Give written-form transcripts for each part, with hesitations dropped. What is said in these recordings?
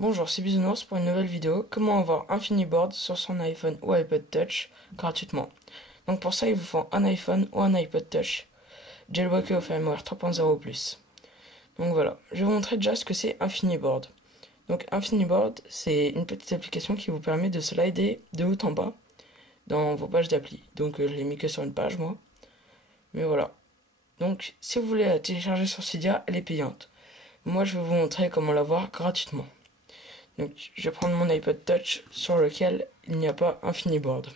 Bonjour, c'est Bisounours pour une nouvelle vidéo. Comment avoir Infiniboard sur son iPhone ou iPod Touch gratuitement. Donc pour ça, il vous faut un iPhone ou un iPod Touch jailbreaké au firmware 3.0 ou plus. Donc voilà, je vais vous montrer déjà ce que c'est Infiniboard. Donc Infiniboard, c'est une petite application qui vous permet de slider de haut en bas dans vos pages d'appli. Donc je l'ai mis que sur une page moi. Mais voilà. Donc si vous voulez la télécharger sur Cydia, elle est payante. Moi je vais vous montrer comment l'avoir gratuitement. Donc, je vais prendre mon iPod Touch sur lequel il n'y a pas Infiniboard.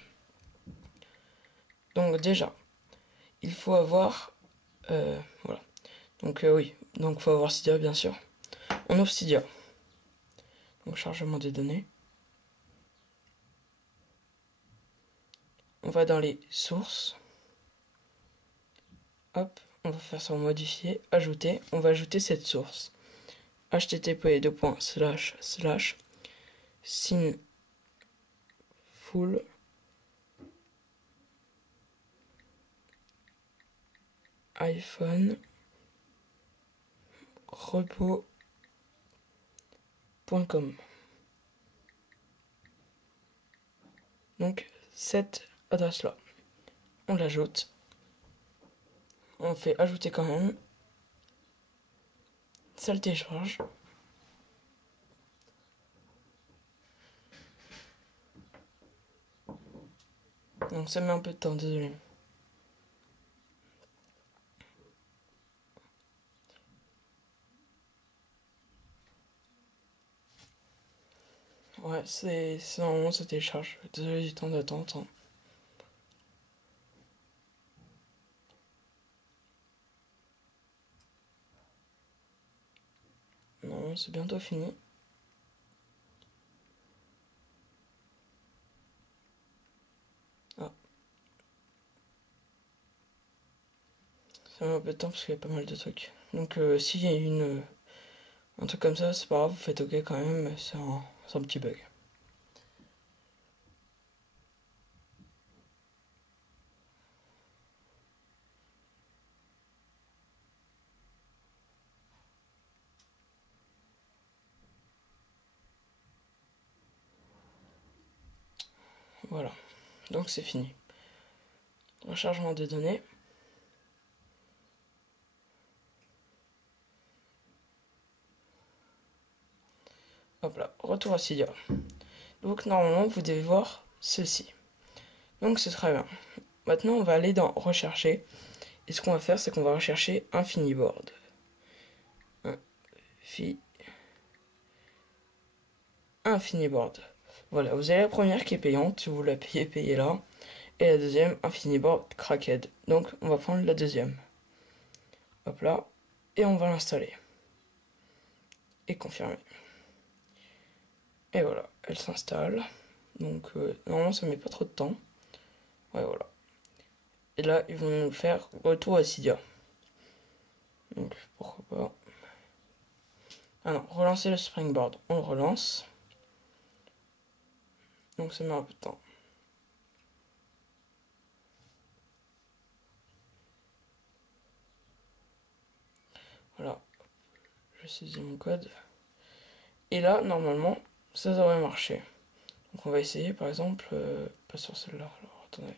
Donc déjà, il faut avoir... voilà. Donc oui, donc il faut avoir Cydia bien sûr. On ouvre Cydia. Donc chargement des données. On va dans les sources. Hop, on va faire ça en modifier, ajouter. On va ajouter cette source. http://sinful iPhone repo.com. Donc cette adresse là, on l'ajoute, on fait ajouter quand même, ça le télécharge. Donc ça met un peu de temps, désolé. Ouais, c'est normalement ça télécharge. Désolé du temps d'attente. Non, c'est bientôt fini. Ah. Ça met un peu de temps parce qu'il y a pas mal de trucs. Donc s'il y a un truc comme ça, c'est pas grave, vous faites ok quand même, c'est un petit bug. Voilà, donc c'est fini. Rechargement des données. Hop là, retour à Cydia. Donc normalement vous devez voir ceci. Donc c'est très bien. Maintenant on va aller dans rechercher. Et ce qu'on va faire, c'est qu'on va rechercher Infiniboard. Infiniboard. Voilà, vous avez la première qui est payante, si vous la payez, payez là. Et la deuxième, Infiniboard Cracked. Donc on va prendre la deuxième. Hop là. Et on va l'installer. Et confirmer. Et voilà, elle s'installe. Donc normalement ça met pas trop de temps. Ouais, voilà. Et là, ils vont nous faire retour à Cydia. Donc pourquoi pas. Ah non, relancer le Springboard. On le relance. Donc ça met un peu de temps. Voilà. Je saisis mon code. Et là, normalement, ça devrait marcher. Donc on va essayer par exemple, pas sur celle-là, alors attendez.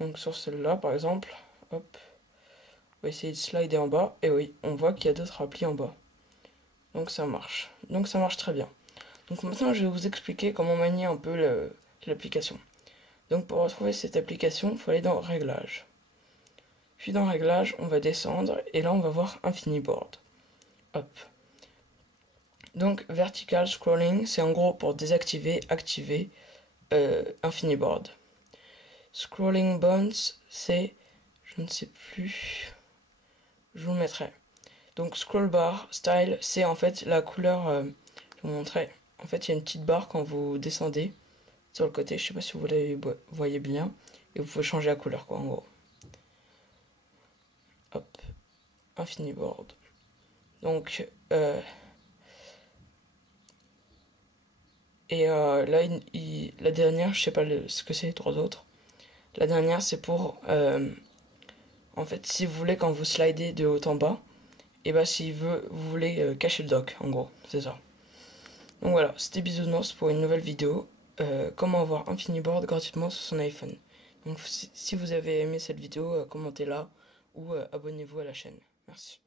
Donc sur celle-là par exemple, hop, on va essayer de slider en bas, et oui, on voit qu'il y a d'autres applis en bas. Donc ça marche. Donc ça marche très bien. Donc maintenant je vais vous expliquer comment manier un peu l'application. Donc pour retrouver cette application, il faut aller dans Réglages. Puis dans Réglages, on va descendre, et là on va voir Infiniboard. Hop. Donc vertical scrolling, c'est en gros pour désactiver, activer Infiniboard. Scrolling Bounce, c'est, je ne sais plus, je vous le mettrai. Donc scroll bar style, c'est en fait la couleur, je vous montrerai. En fait, il y a une petite barre quand vous descendez sur le côté, je sais pas si vous la voyez bien, et vous pouvez changer la couleur quoi en gros. Hop, Infiniboard. Donc là, la dernière, je sais pas ce que c'est les trois autres. La dernière, c'est pour en fait, si vous voulez, quand vous slidez de haut en bas, et bah si vous voulez cacher le dock, en gros, c'est ça. Donc voilà, c'était Bisounours pour une nouvelle vidéo. Comment avoir Infiniboard gratuitement sur son iPhone. Donc si vous avez aimé cette vidéo, commentez-la ou abonnez-vous à la chaîne. Merci.